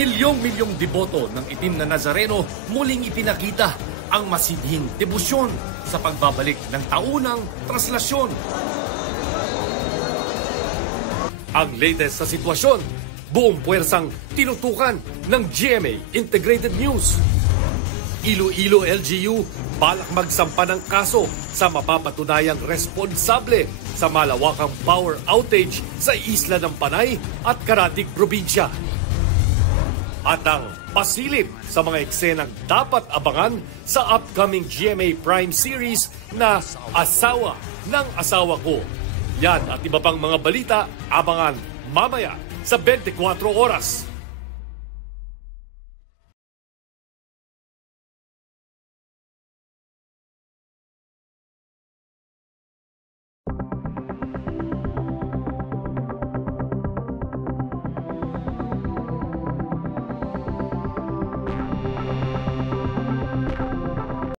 Milyong-milyong deboto ng itim na Nazareno muling ipinakita ang masidhing debosyon sa pagbabalik ng taunang traslasyon. Ang latest sa sitwasyon, buong puwersang tinutukan ng GMA Integrated News. Iloilo LGU balak magsampa ng kaso sa mapapatunayang responsable sa malawakang power outage sa Isla ng Panay at Caratic Probinsya. At ang pasilip sa mga eksenang dapat abangan sa upcoming GMA Prime Series na Asawa ng Asawa Ko. Yan at iba pang mga balita abangan mamaya sa 24 oras.